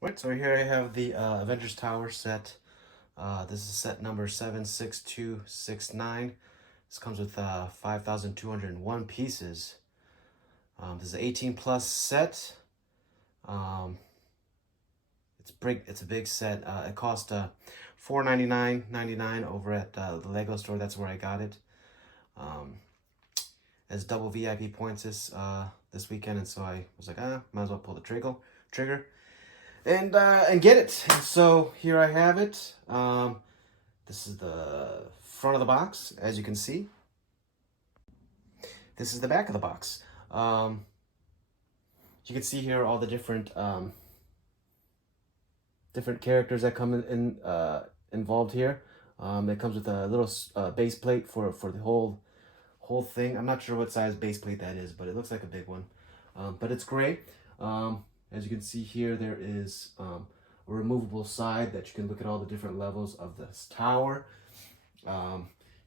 Right, so here I have the Avengers Tower set. This is set number 76269. This comes with 5,201 pieces. This is an 18 plus set. Um, it's a big set. It cost $499.99 over at the Lego store. That's where I got it. Um, as double VIP points this weekend, and so I was like, might as well pull the trigger. And get it. And so here I have it. This is the front of the box, as you can see. This is the back of the box. You can see here all the different different characters that come involved here. It comes with a little base plate for the whole thing. I'm not sure what size base plate that is, but it looks like a big one. But it's great. As you can see here, there is a removable side that you can look at all the different levels of this tower.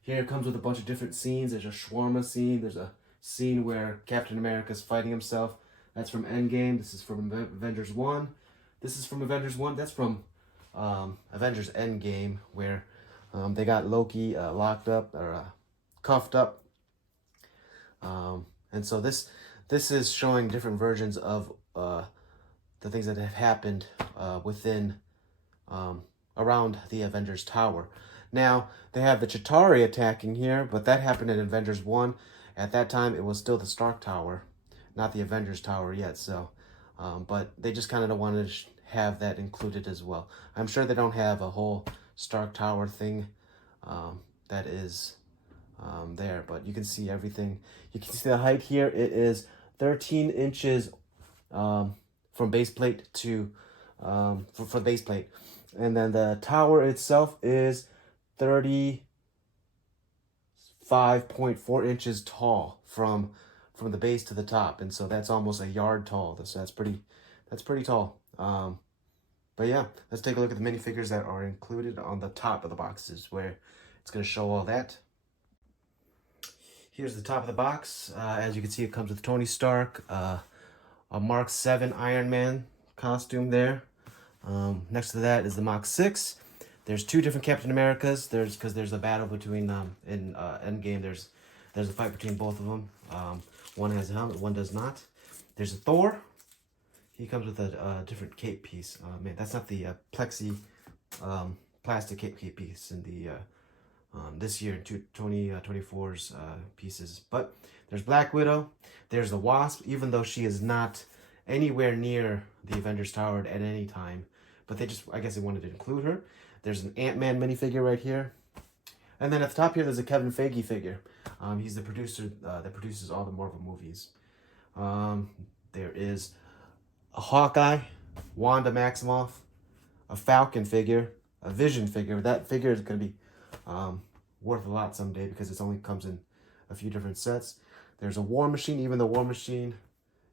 Here it comes with a bunch of different scenes. There's a shawarma scene. There's a scene where Captain America's fighting himself. That's from Endgame. This is from Avengers 1. This is from Avengers 1. That's from Avengers Endgame, where they got Loki locked up or cuffed up. And so this is showing different versions of the things that have happened within around the Avengers Tower. Now, they have the Chitauri attacking here, but that happened in Avengers 1. At that time, it was still the Stark Tower, not the Avengers Tower yet. So, but they just kind of wanted to have that included as well. I'm sure they don't have a whole Stark Tower thing that is there, but you can see everything. You can see the height here. It is 13 inches from base plate to for base plate, and then the tower itself is 35.4 inches tall from the base to the top, and so that's almost a yard tall. So that's pretty tall. But yeah, let's take a look at the minifigures that are included on the top of the boxes, where it's going to show all that. Here's the top of the box. As you can see, it comes with Tony Stark, a Mark 7 Iron Man costume there. Next to that is the Mach 6. There's two different Captain Americas. Because there's a battle between them in Endgame. There's a fight between both of them. One has a helmet, one does not. There's a Thor. He comes with a different cape piece. Man, that's not the plexi plastic cape piece in the this year, 2024's pieces. But there's Black Widow. There's the Wasp, even though she is not anywhere near the Avengers Tower at any time. But I guess they wanted to include her. There's an Ant-Man minifigure right here. And then at the top here, there's a Kevin Feige figure. He's the producer that produces all the Marvel movies. There is a Hawkeye, Wanda Maximoff, a Falcon figure, a Vision figure. That figure is going to be worth a lot someday because it only comes in a few different sets. There's a War Machine, even though War Machine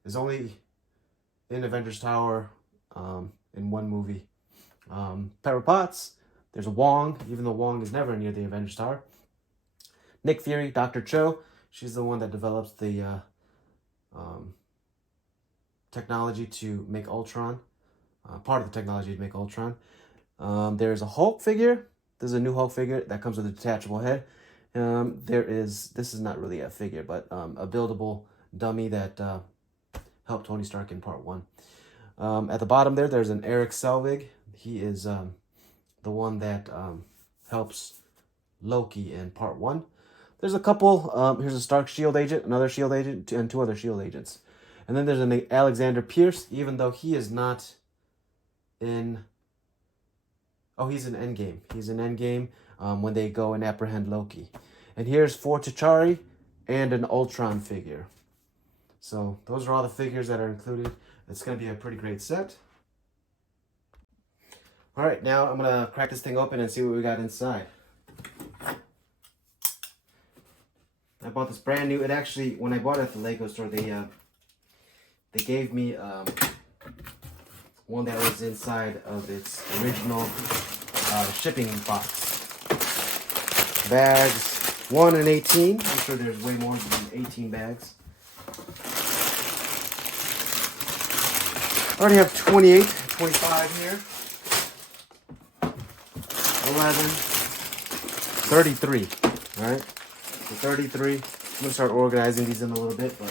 is only in Avengers Tower in one movie. Pepper Potts. There's a Wong, even though Wong is never near the Avengers Tower. Nick Fury, Dr. Cho. She's the one that develops the technology to make Ultron. Part of the technology to make Ultron. There's a Hulk figure. There's a new Hulk figure that comes with a detachable head. This is not really a figure, but a buildable dummy that helped Tony Stark in part 1. At the bottom there's an Eric Selvig. He is the one that helps Loki in part 1. There's a couple, here's a Stark shield agent, another shield agent, and two other shield agents. And then there's an Alexander Pierce, even though he is not in... Oh, he's in Endgame. He's in Endgame when they go and apprehend Loki. And here's 4 T'Chari and an Ultron figure. So those are all the figures that are included. It's going to be a pretty great set. All right, now I'm going to crack this thing open and see what we got inside. I bought this brand new. It actually, when I bought it at the Lego store, they gave me one that was inside of its original shipping box. Bags 1 and 18. I'm sure there's way more than 18 bags. I already have 28 25 here. 11, 33. All right, so 33. I'm gonna start organizing these in a little bit, but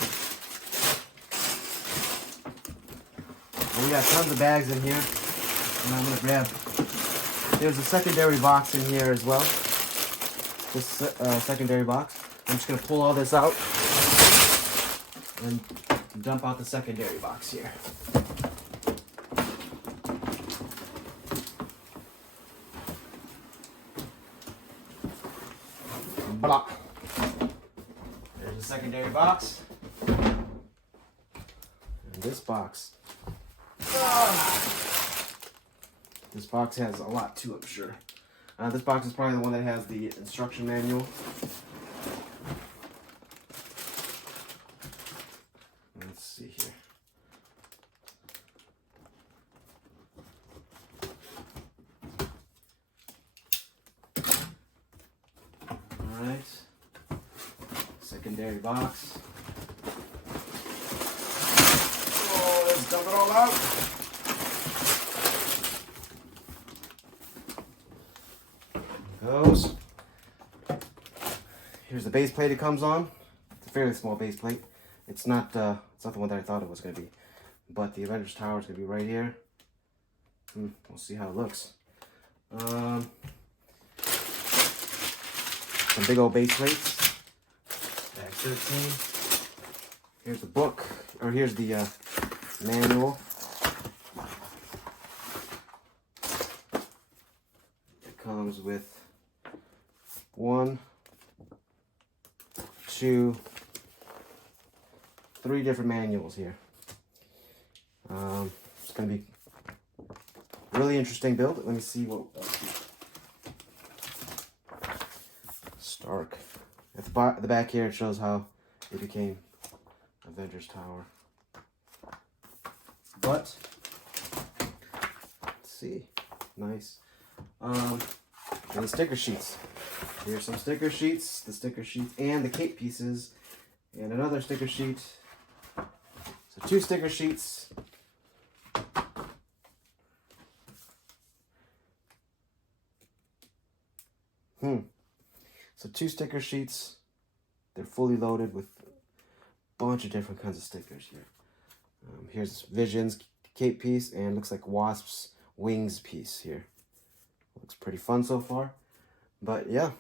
we got tons of bags in here, and I'm gonna grab. There's a secondary box in here as well. This secondary box. I'm just gonna pull all this out and dump out the secondary box here. Blah. There's a secondary box. And this box. This box has a lot too, I'm sure. This box is probably the one that has the instruction manual. Let's see here. Alright. Secondary box. Oh, let's dump it all out. Goes. Here's the base plate it comes on. It's a fairly small base plate. It's not the one that I thought it was going to be. But the Avengers tower is going to be right here. We'll see how it looks. Some big old base plates. Bag 13. Here's the book, or here's the manual. It comes with 1, 2, 3 different manuals here. It's going to be a really interesting build. Let me see what Stark. At the back here, it shows how it became Avengers Tower. But let's see, nice. And the sticker sheets. Here's some sticker sheets, the sticker sheets, and the cape pieces, and another sticker sheet. So 2 sticker sheets. So 2 sticker sheets. They're fully loaded with a bunch of different kinds of stickers here. Here's Vision's cape piece, and looks like Wasp's wings piece here. Looks pretty fun so far. But yeah.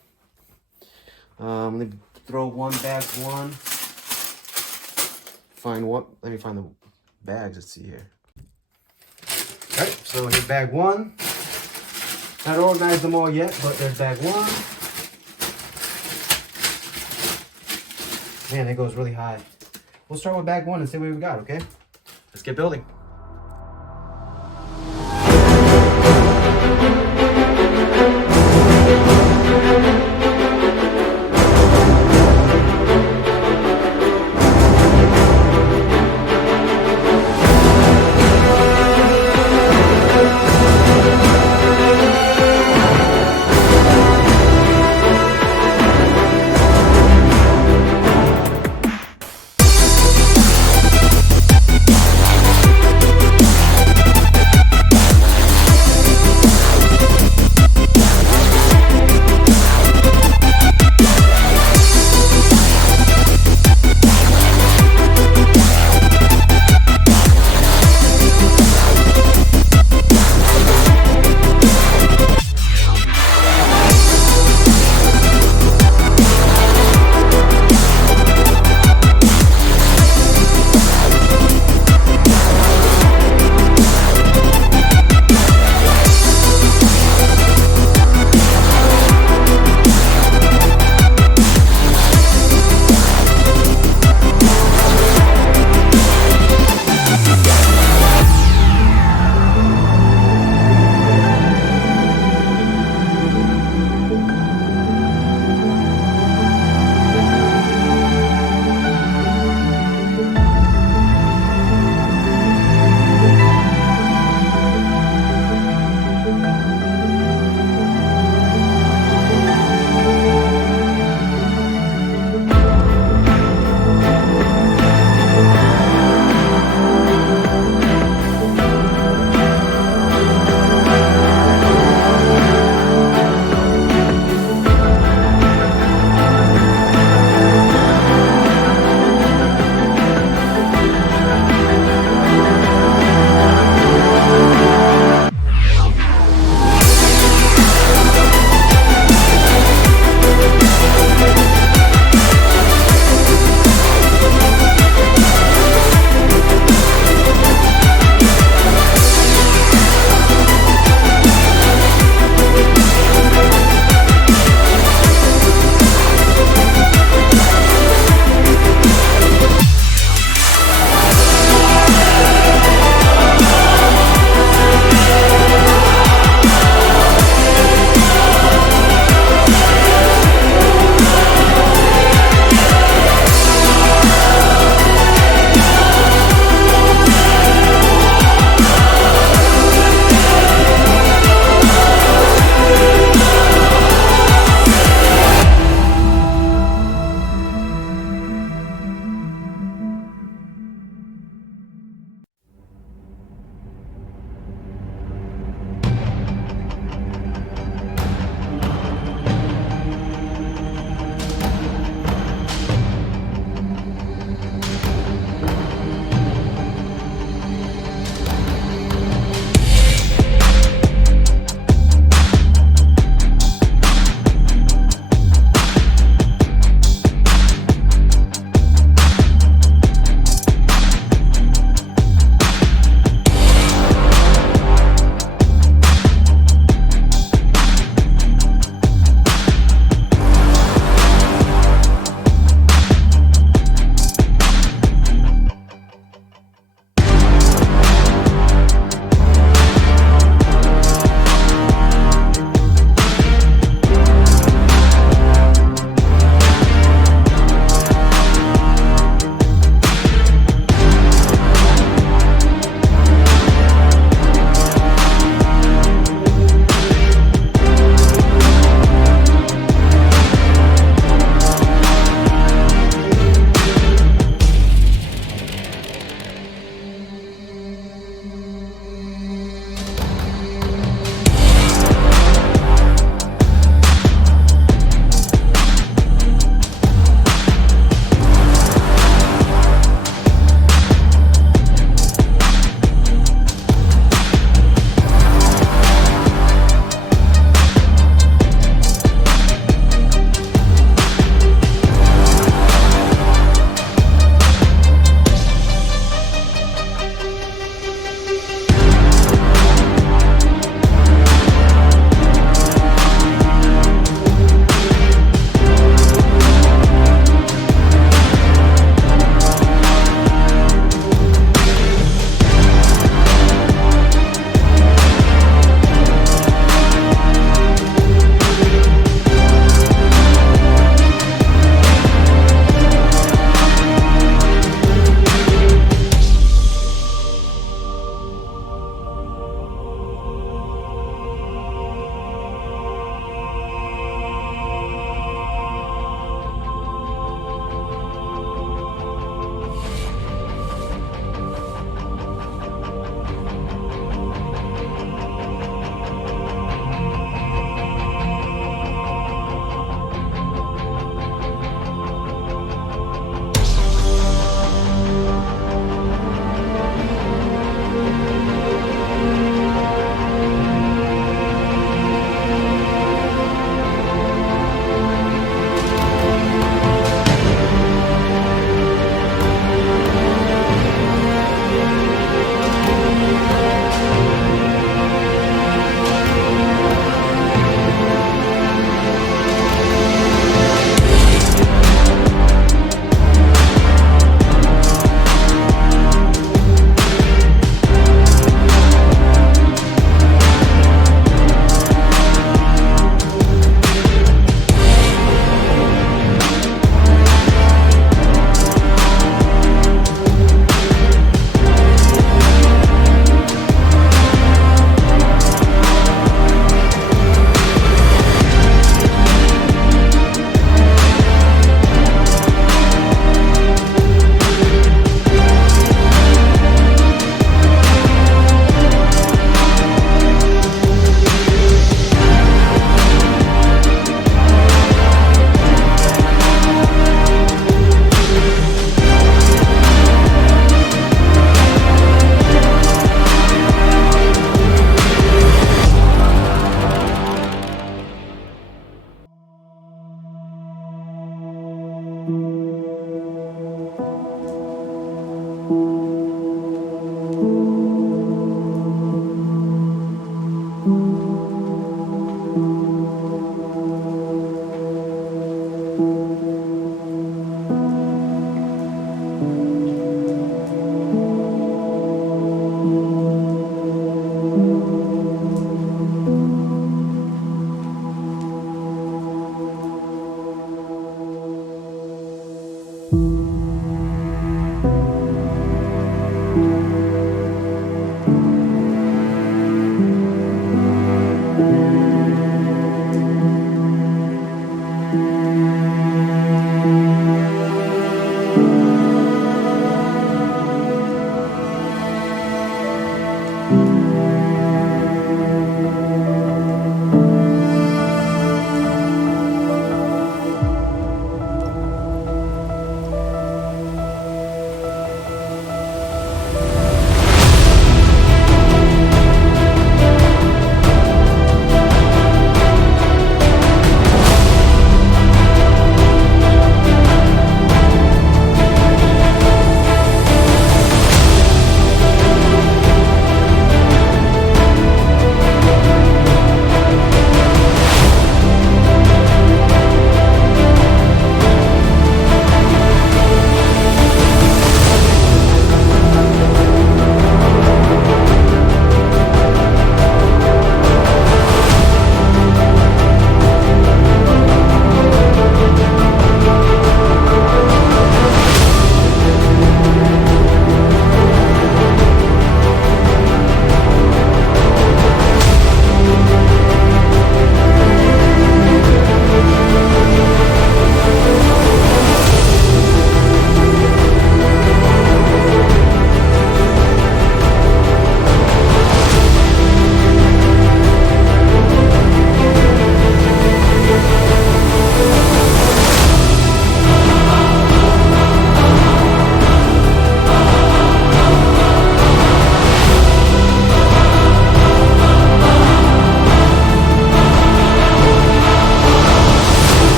Let me throw bag one. Let me find the bags. Let's see here. Alright, so here's bag 1. Not organized them all yet, but there's bag 1. Man, it goes really high. We'll start with bag 1 and see what we got, okay? Let's get building.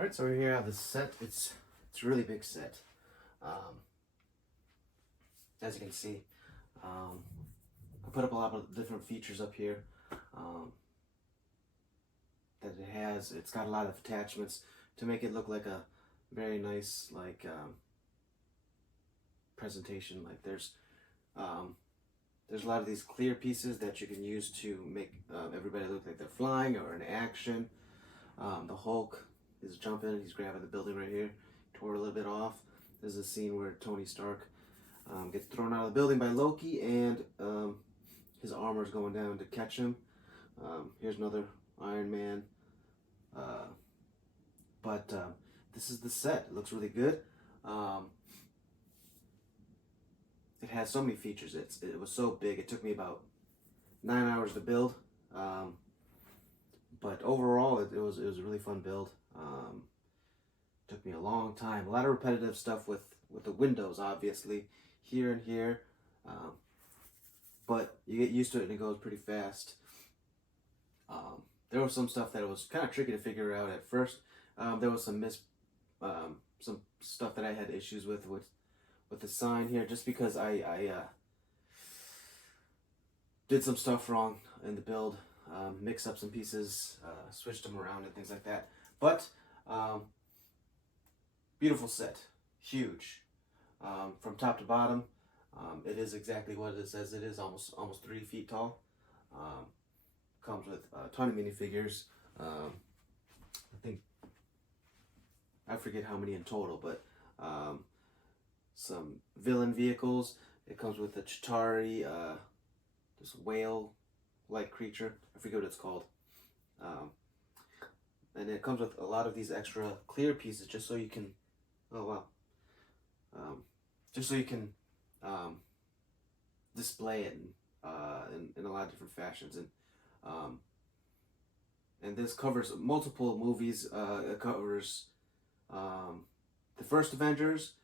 Alright, so here I have the set. It's a really big set. As you can see, I put up a lot of different features up here that it has. It's got a lot of attachments to make it look like a very nice presentation. Like there's a lot of these clear pieces that you can use to make everybody look like they're flying or in action. The Hulk is jumping, he's grabbing the building right here, tore a little bit off. There's a scene where Tony Stark gets thrown out of the building by Loki, and his armor's going down to catch him. Here's another Iron Man. But this is the set. It looks really good. It has so many features. It was so big. It took me about 9 hours to build. But overall, it was a really fun build. Took me a long time. A lot of repetitive stuff with the windows, obviously, here and here. But you get used to it and it goes pretty fast. There was some stuff that was kind of tricky to figure out at first. There was some stuff that I had issues with the sign here, just because I did some stuff wrong in the build, mixed up some pieces, switched them around and things like that. But beautiful set, huge, from top to bottom. It is exactly what it says it is, almost 3 feet tall. Comes with a ton of minifigures. I forget how many in total, but some villain vehicles. It comes with a Chitauri, this whale-like creature. I forget what it's called. And it comes with a lot of these extra clear pieces, just so you can, just so you can display it in a lot of different fashions. And this covers multiple movies. It covers the first Avengers,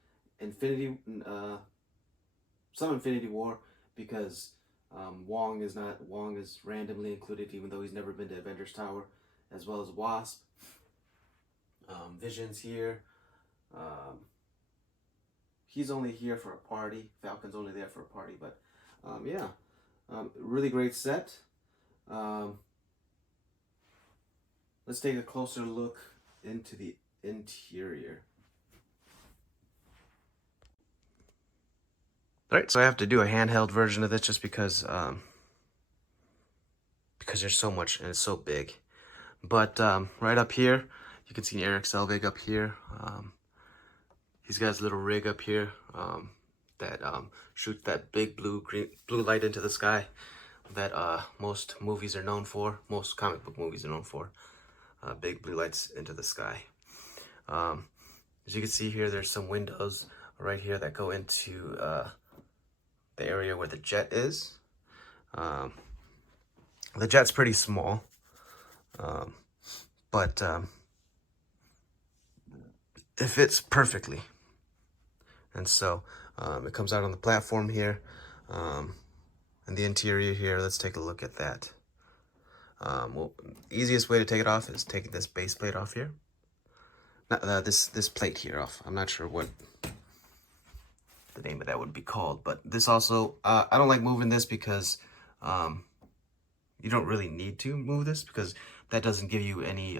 some Infinity War, because Wong is randomly included, even though he's never been to Avengers Tower, as well as Wasp. Vision's here. He's only here for a party. Falcon's only there for a party, but yeah, really great set. Let's take a closer look into the interior. Alright, so I have to do a handheld version of this just because there's so much and it's so big. But right up here, you can see Eric Selvig up here. He's got his little rig up here that shoots that big blue light into the sky that most movies are known for. Most comic book movies are known for. Big blue lights into the sky. As you can see here, there's some windows right here that go into the area where the jet is. The jet's pretty small, but it fits perfectly. And so it comes out on the platform here, and the interior here. Let's take a look at that. Well, easiest way to take it off is taking this base plate off here. Not this plate here off. I'm not sure what the name of that would be called, but this also, I don't like moving this because you don't really need to move this, because that doesn't give you any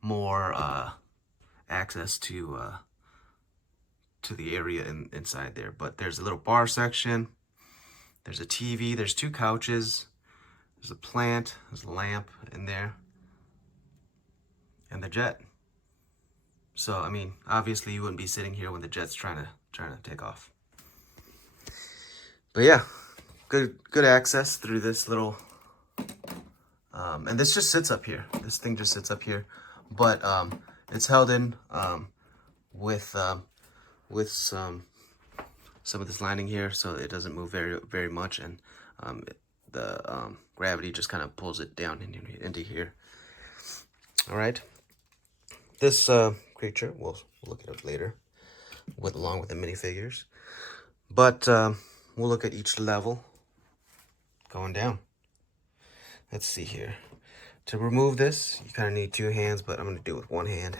more access to the area inside there. But there's a little bar section, there's a TV, there's 2 couches, there's a plant, there's a lamp in there, and the jet. So I mean, obviously you wouldn't be sitting here when the jet's trying to take off. But yeah, good access through this little and this just sits up here. This thing just sits up here, but it's held in with some of this lining here, so it doesn't move very much, and the gravity just kind of pulls it down into here. All right, this creature, we'll look at it later, along with the minifigures, but we'll look at each level going down. Let's see here. To remove this, you kind of need 2 hands, but I'm going to do it with 1 hand.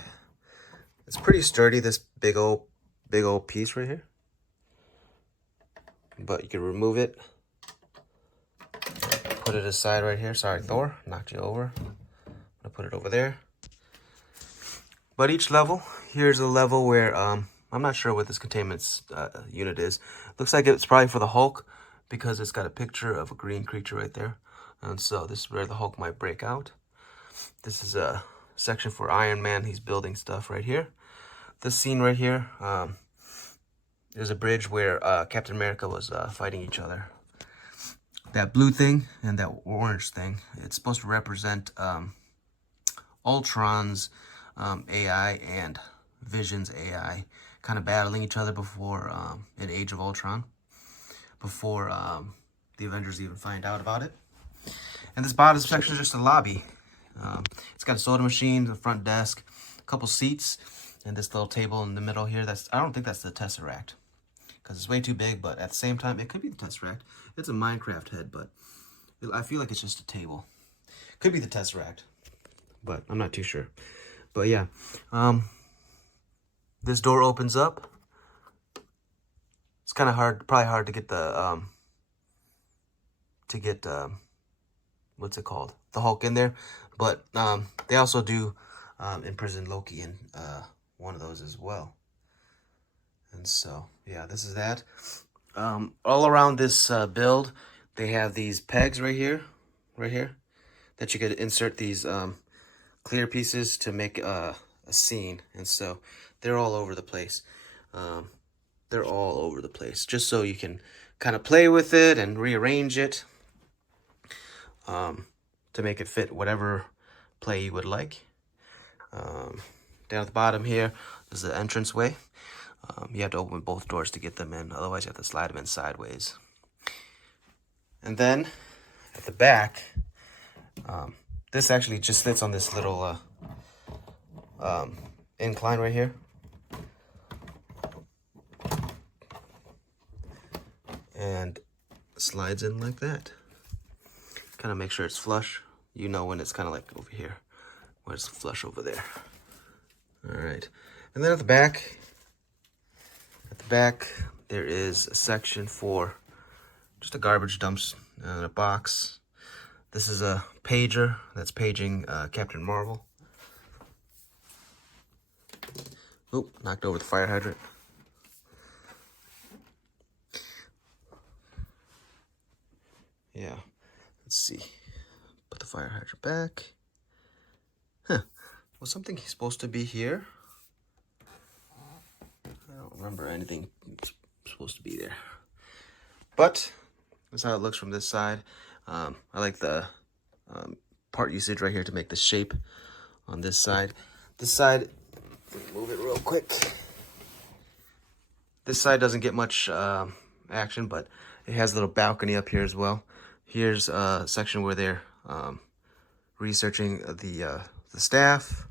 It's pretty sturdy, this big old piece right here. But you can remove it, put it aside right here. Sorry, Thor, knocked you over. I'm gonna put it over there. But each level, here's a level where I'm not sure what this containment unit is. Looks like it's probably for the Hulk because it's got a picture of a green creature right there. And so this is where the Hulk might break out. This is a section for Iron Man. He's building stuff right here. This scene right here, there's a bridge where Captain America was fighting each other. That blue thing and that orange thing, it's supposed to represent Ultron's AI and Vision's AI kind of battling each other before in Age of Ultron, before the Avengers even find out about it. And this bottom section is just a lobby. It's got a soda machine, the front desk, a couple seats, and this little table in the middle here. I don't think that's the Tesseract, because it's way too big, but at the same time, it could be the Tesseract. It's a Minecraft head, but I feel like it's just a table. Could be the Tesseract, but I'm not too sure. But yeah, this door opens up. It's kind of hard, probably hard to get the, what's it called? The Hulk in there. But they also do imprison Loki in one of those as well. And so, yeah, this is that. All around this build, they have these pegs right here, that you could insert these clear pieces to make a scene. And so they're all over the place. They're all over the place, just so you can kind of play with it and rearrange it to make it fit whatever play you would like. Down at the bottom here is the entranceway. You have to open both doors to get them in, otherwise you have to slide them in sideways. And then at the back, this actually just fits on this little incline right here. And slides in like that. Kind of make sure it's flush. You know when it's kind of like over here, when it's flush over there. All right. And then at the back, there is a section for just a garbage dumps and a box. This is a pager that's paging Captain Marvel. Oop, knocked over the fire hydrant. Yeah, let's see. Put the fire hydrant back. Huh, was something supposed to be here? I don't remember anything supposed to be there. But that's how it looks from this side. I like the part usage right here to make the shape on this side. This side, move it real quick. This side doesn't get much action, but it has a little balcony up here as well. Here's a section where they're researching the staff.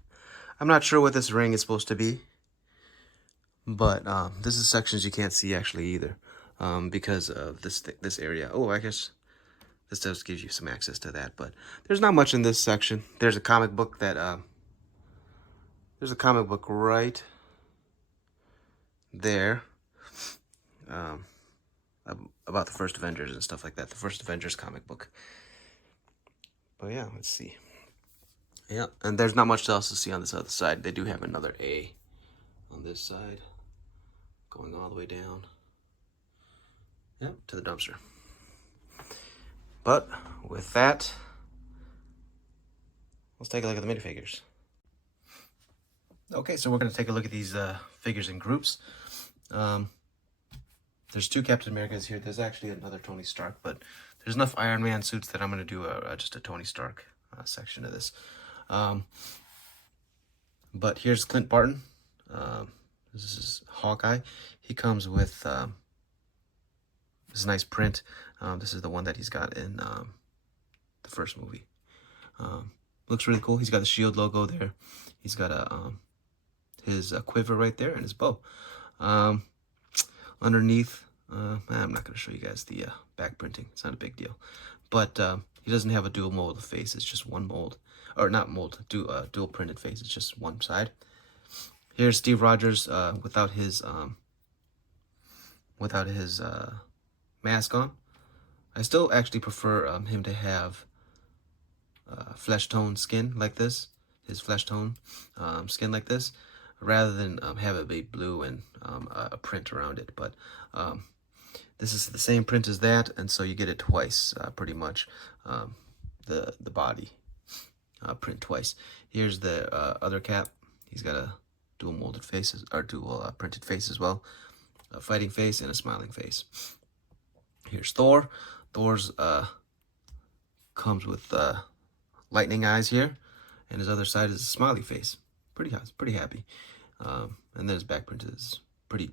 I'm not sure what this ring is supposed to be, but this is sections you can't see actually either because of this area. Oh, I guess this does give you some access to that, but there's not much in this section. There's a comic book that there's a comic book right there about the first Avengers and stuff like that. The first Avengers comic book. But yeah, let's see. Yeah, and there's not much else to see on this other side. They do have another A on this side, going all the way down. Yep, to the dumpster. But with that, let's take a look at the minifigures. Okay, so we're going to take a look at these figures in groups. There's two Captain Americas here. There's actually another Tony Stark, but there's enough Iron Man suits that I'm going to do just a Tony Stark section of this. But here's Clint Barton. This is Hawkeye. He comes with this nice print. This is the one that he's got in the first movie. Looks really cool. He's got the SHIELD logo there. He's got his quiver right there and his bow. Underneath, I'm not going to show you guys the back printing. It's not a big deal. But he doesn't have a dual mold face. It's just one mold. Or not mold, dual printed face. It's just one side. Here's Steve Rogers without his mask on. I still actually prefer him to have flesh tone skin like this, his flesh tone skin like this, rather than have it be blue and a print around it. But this is the same print as that, and so you get it twice, pretty much, the body print twice. Here's the other cap. He's got a dual molded face, or dual printed face as well, a fighting face and a smiling face. Here's Thor. Thor's comes with lightning eyes here, and his other side is a smiley face. Pretty happy. And then his back print is pretty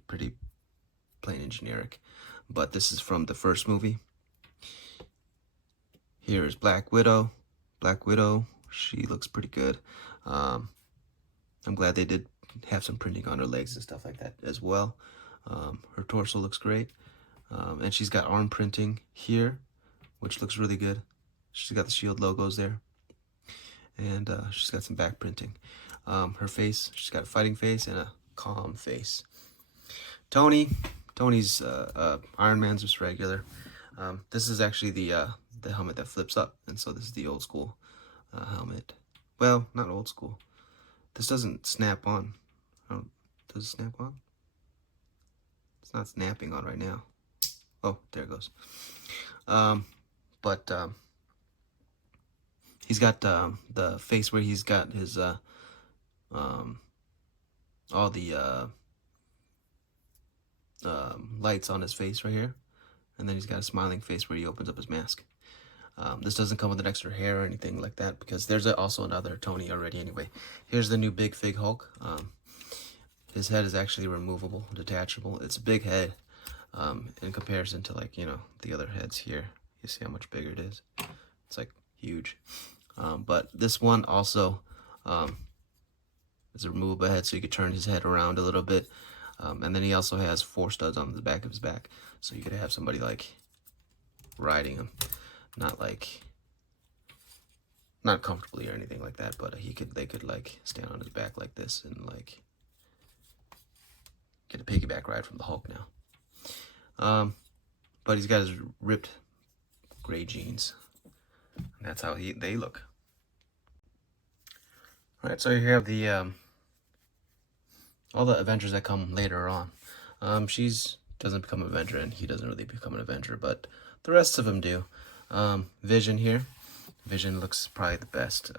plain and generic. But this is from the first movie. Here is Black Widow. Black Widow, she looks pretty good. I'm glad they did have some printing on her legs and stuff like that as well. Her torso looks great. And she's got arm printing here, which looks really good. She's got the SHIELD logos there. And she's got some back printing. Her face, she's got a fighting face and a calm face. Tony's Iron Man's just regular. This is actually the helmet that flips up, and so this is the old school helmet. Well, not old school. This doesn't snap on. Does it snap on? It's not snapping on right now. Oh, there it goes. But he's got the face where he's got his all the lights on his face right here, and then he's got a smiling face where he opens up his mask. This doesn't come with an extra hair or anything like that, because there's also another Tony already anyway. Here's the new Big Fig Hulk. His head is actually removable, detachable. It's a big head in comparison to, like, you know, the other heads here. You see how much bigger it is? It's like huge. But this one also is a removable head, so you could turn his head around a little bit. And then he also has 4 studs on the back of his back, so you could have somebody like riding him, not comfortably or anything like that, but they could like stand on his back like this and like get a piggyback ride from the Hulk now. But he's got his ripped gray jeans, and that's how they look. All right, so you have the all the Avengers that come later on. She's doesn't become an Avenger, and he doesn't really become an Avenger, but the rest of them do. Vision here. Vision looks probably the best.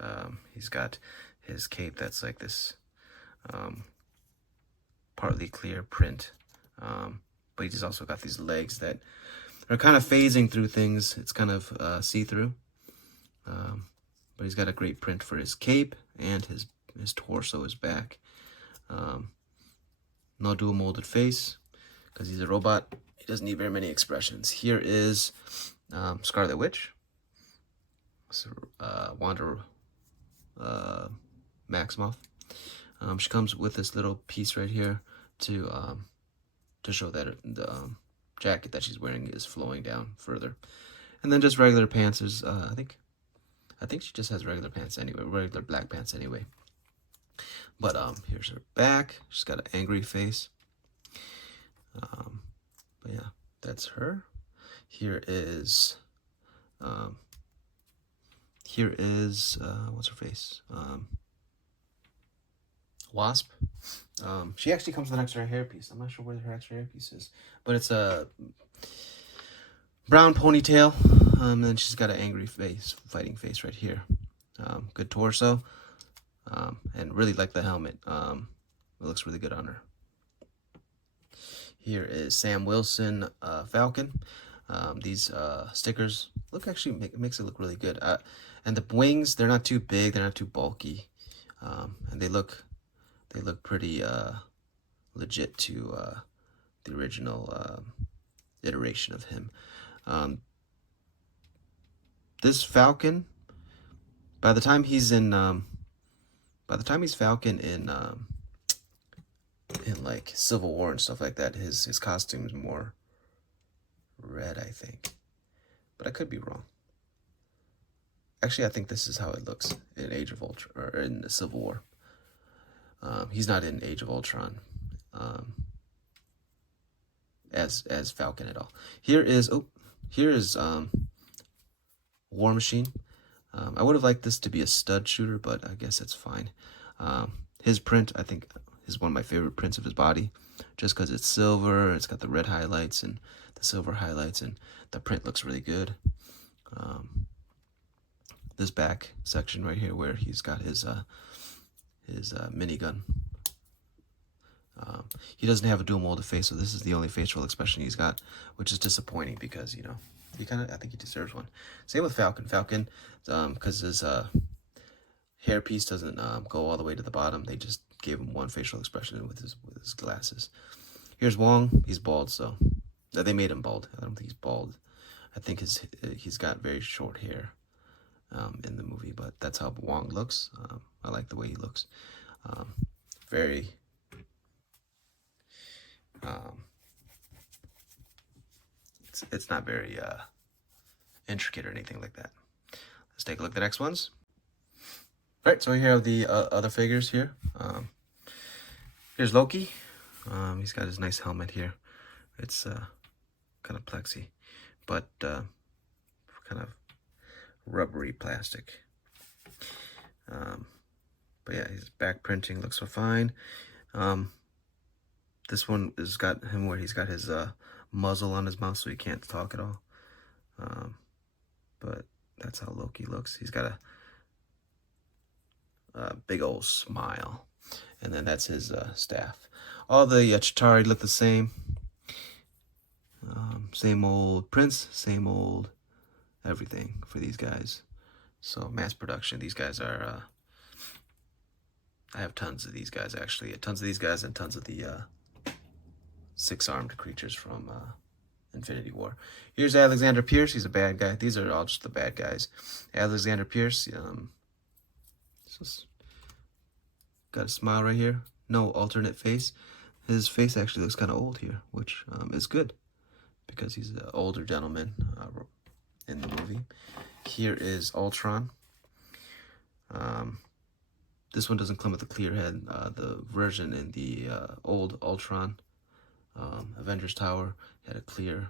He's got his cape that's like this partly clear print, but he's also got these legs that are kind of phasing through things. It's kind of see-through, but he's got a great print for his cape, and his torso is back. No dual molded face, because he's a robot. He doesn't need very many expressions. Here is Scarlet Witch. So, Wanda Maximoff. She comes with this little piece right here to show that the jacket that she's wearing is flowing down further. And then just regular pants is I think she just has regular pants anyway, regular black pants anyway. But here's her back. She's got an angry face. But yeah, that's her. Here is what's her face? Wasp. She actually comes with an extra hairpiece. I'm not sure where her extra hairpiece is, but it's a brown ponytail. And then she's got an angry face, fighting face right here. Good torso. And really like the helmet. It looks really good on her. Here is Sam Wilson Falcon. These stickers actually makes it look really good. And the wings, they're not too big, they're not too bulky, and they look pretty legit to the original iteration of him. This Falcon, by the time he's Falcon in like Civil War and stuff like that, his costume is more red, I think, but I could be wrong. Actually, I think this is how it looks in Age of Ultron, or in the Civil War. He's not in Age of Ultron as Falcon at all. Here is War Machine. I would have liked this to be a stud shooter, but I guess it's fine. His print, I think, is one of my favorite prints of his body, just because it's silver, it's got the red highlights and the silver highlights, and the print looks really good. This back section right here where he's got his minigun. He doesn't have a dual molded face, so this is the only facial expression he's got, which is disappointing because, you know, I think he deserves one. Same with Falcon. Falcon, because his hairpiece doesn't go all the way to the bottom. They just gave him one facial expression with his glasses. Here's Wong. He's bald, so they made him bald. I don't think he's bald. I think he's got very short hair in the movie, but that's how Wong looks. I like the way he looks. Very it's not very intricate or anything like that. Let's take a look at the next ones. All right, so here have the other figures here. Here's Loki. He's got his nice helmet here. It's kind of plexi, but kind of rubbery plastic. But yeah, his back printing looks so fine. This one has got him where he's got his muzzle on his mouth, so he can't talk at all. But that's how Loki looks. He's got a big old smile, and then that's his staff. All the Chitauri look the same. Same old prints, same old everything for these guys. So mass production. These guys are. I have tons of these guys actually. Tons of these guys and tons of the six-armed creatures from Infinity War. Here's Alexander Pierce. He's a bad guy. These are all just the bad guys. Alexander Pierce. Just got a smile right here. No alternate face. His face actually looks kind of old here, which is good because he's an older gentleman in the movie. Here is Ultron. This one doesn't come with a clear head. The version in the old Ultron Avengers Tower had a clear,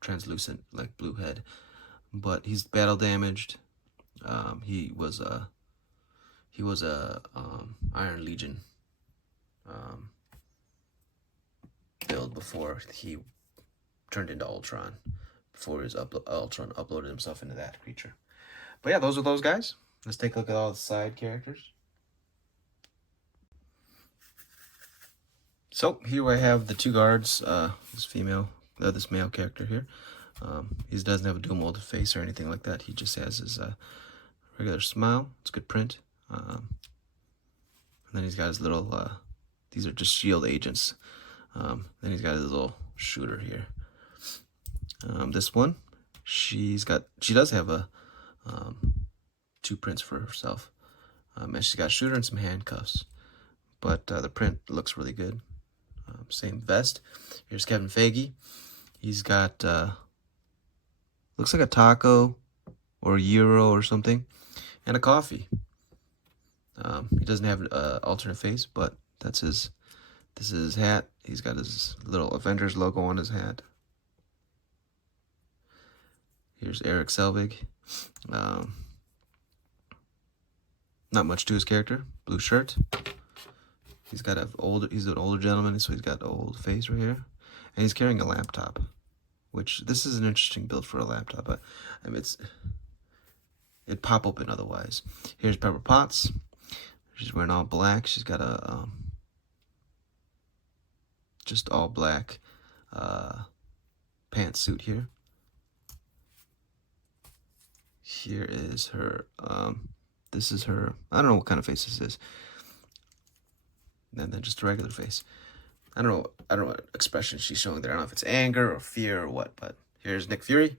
translucent, like blue head, but he's battle damaged. He was a Iron Legion build before he turned into Ultron, before his Ultron uploaded himself into that creature. But yeah, those are those guys. Let's take a look at all the side characters. So here I have the two guards. This male character here. He doesn't have a dual molded face or anything like that. He just has his regular smile. It's good print. And then he's got his little. These are just shield agents. Then he's got his little shooter here. This one, she does have a two prints for herself, and she's got a shooter and some handcuffs. But the print looks really good. Same vest. Here's Kevin Feige. He's got looks like a taco or a gyro or something, and a coffee. He doesn't have an alternate face, but this is his hat. He's got his little Avengers logo on his hat. Here's Eric Selvig. Not much to his character. Blue shirt. He's an older gentleman, so he's got an old face right here. And he's carrying a laptop, which this is an interesting build for a laptop, but I mean, it'd pop open otherwise. Here's Pepper Potts. She's wearing all black. She's got a just all black pantsuit here. Here is her. This is her. I don't know what kind of face this is. And then just a regular face. I don't know what expression she's showing there. I don't know if it's anger or fear or what, but here's Nick Fury.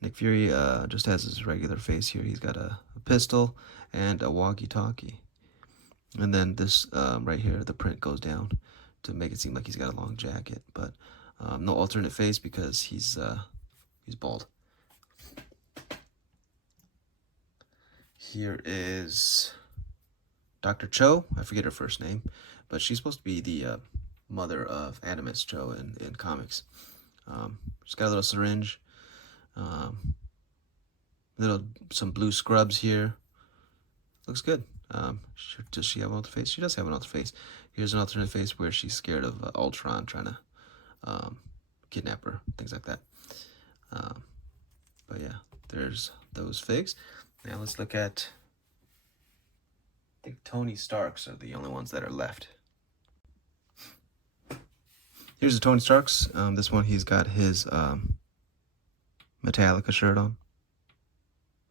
Nick Fury just has his regular face here. He's got a pistol and a walkie-talkie. And then this right here, the print goes down to make it seem like he's got a long jacket, but no alternate face because he's bald. Here is Dr. Cho. I forget her first name, but she's supposed to be the mother of Animus Cho in comics. She's got a little syringe, um, some blue scrubs here. Looks good. Does she have an alternate face? She does have an alternate face. Here's an alternate face where she's scared of Ultron trying to kidnap her, things like that. But yeah, there's those figs. Now let's look at, I think Tony Starks are the only ones that are left. Here's the Tony Starks. This one, he's got his Metallica shirt on.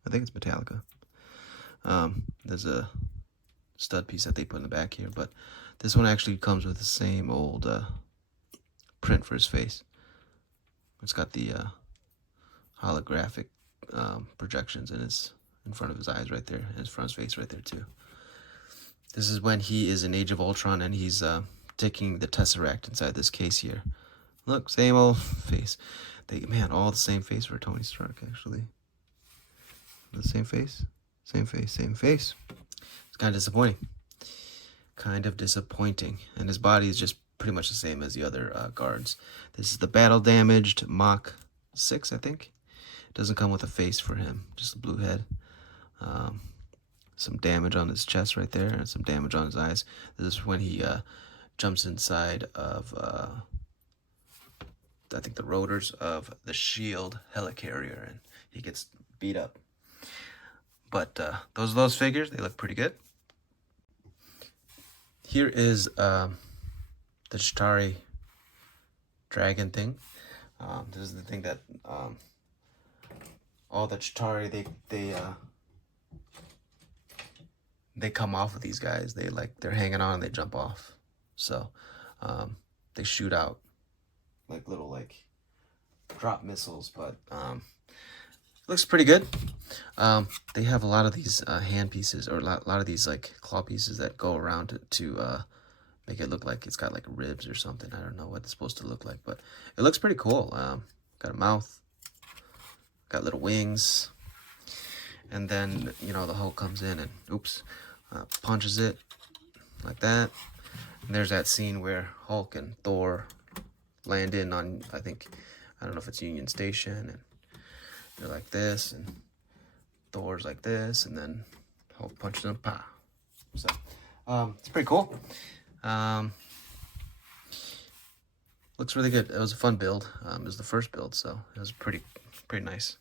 I think it's Metallica. There's a stud piece that they put in the back here, but this one actually comes with the same old print for his face. It's got the holographic projections in front of his eyes right there, and in front of his face right there too. This is when he is in Age of Ultron and he's taking the Tesseract inside this case here. Look, same old face. Man, all the same face for Tony Stark actually. The same face, same face, same face. It's kind of disappointing. Kind of disappointing. And his body is just pretty much the same as the other guards. This is the battle damaged Mach 6, I think. It doesn't come with a face for him, just a blue head. Some damage on his chest right there, and some damage on his eyes. This is when he jumps inside of, I think, the rotors of the SHIELD helicarrier, and he gets beat up. But those figures, they look pretty good. Here is the Chitauri dragon thing. This is the thing that all the Chitauri, they come off of these guys. They're hanging on and they jump off. So they shoot out like little drop missiles, but looks pretty good. They have a lot of these hand pieces, or a lot of these claw pieces that go around to make it look like it's got ribs or something. I don't know what it's supposed to look like, but it looks pretty cool. Got a mouth, got little wings, and then the Hulk comes in and punches it like that. And there's that scene where Hulk and Thor land in on, I don't know if it's Union Station, and they're like this, and Thor's like this, and then Hulk punches him, pa. So, it's pretty cool. Looks really good. It was a fun build. It was the first build, so it was pretty nice.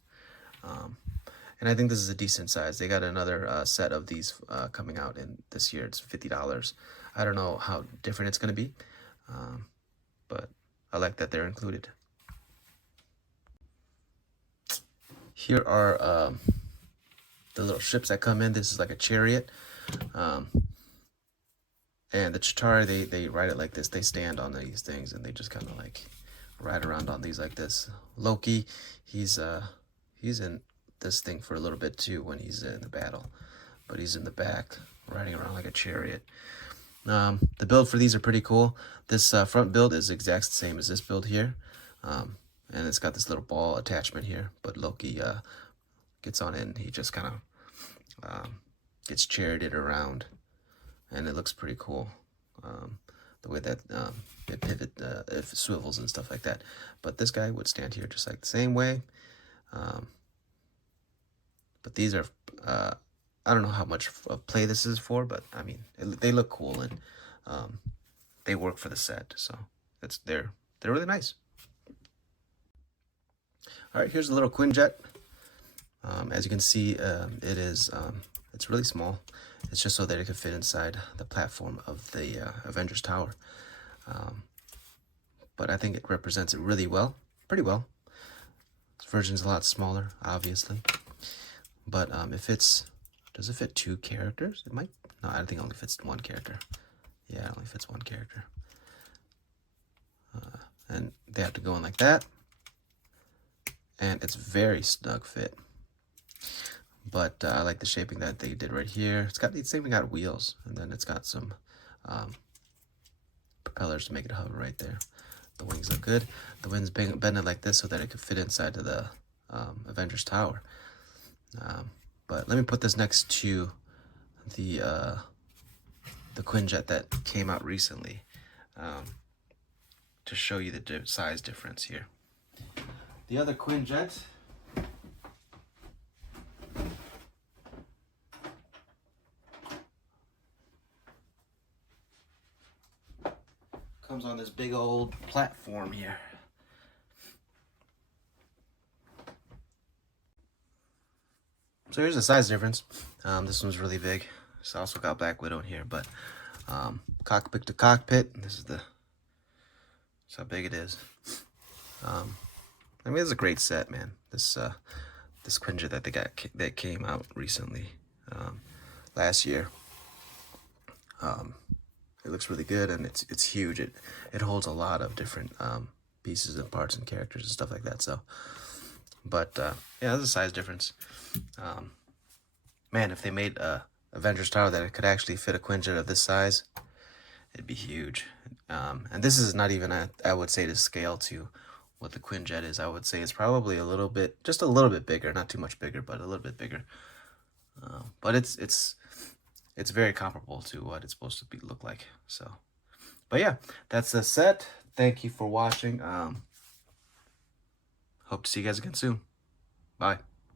And I think this is a decent size. They got another set of these coming out in this year. It's $50. I don't know how different it's going to be, but I like that they're included. Here are the little ships that come in. This is like a chariot. And the Chitauri, they ride it like this. They stand on these things and they just kind of ride around on these like this. Loki, he's in this thing for a little bit too when he's in the battle, but he's in the back riding around like a chariot. The build for these are pretty cool. This front build is exact same as this build here, and it's got this little ball attachment here, but Loki gets on it and he just kind of gets charioted around, and it looks pretty cool. The way that it pivot, if it swivels and stuff like that. But this guy would stand here just like the same way. But these are, I don't know how much play this is for, but I mean, they look cool, and they work for the set, so they're really nice. All right, here's a little Quinjet. As you can see, it's really small. It's just so that it can fit inside the platform of the Avengers Tower. But I think it represents it really well, pretty well. This version's a lot smaller, obviously. But it fits, does it fit 2 characters? It might, no, I think it only fits 1 character. Yeah, it only fits 1 character. And they have to go in like that. And it's very snug fit. But I like the shaping that they did right here. It's even got wheels, and then it's got some propellers to make it hover right there. The wings look good. The wings bended like this so that it could fit inside of the Avengers Tower. But let me put this next to the the Quinjet that came out recently, to show you the size difference here. The other Quinjet comes on this big old platform here. So here's the size difference. This one's really big. It's also got Black Widow in here, but cockpit to cockpit, this is that's how big it is. I mean, it's a great set, man. This Quinjet that came out recently, last year. It looks really good, and it's huge. It holds a lot of different pieces and parts and characters and stuff like that. So, but yeah, there's a size difference. Man, if they made a Avengers tower that it could actually fit a Quinjet of this size, it'd be huge. And this is not even I would say to scale to what the Quinjet is. I would say it's probably just a little bit bigger, not too much bigger, but a little bit bigger. But it's very comparable to what it's supposed to look like. So, but yeah, that's the set. Thank you for watching. Hope to see you guys again soon. Bye.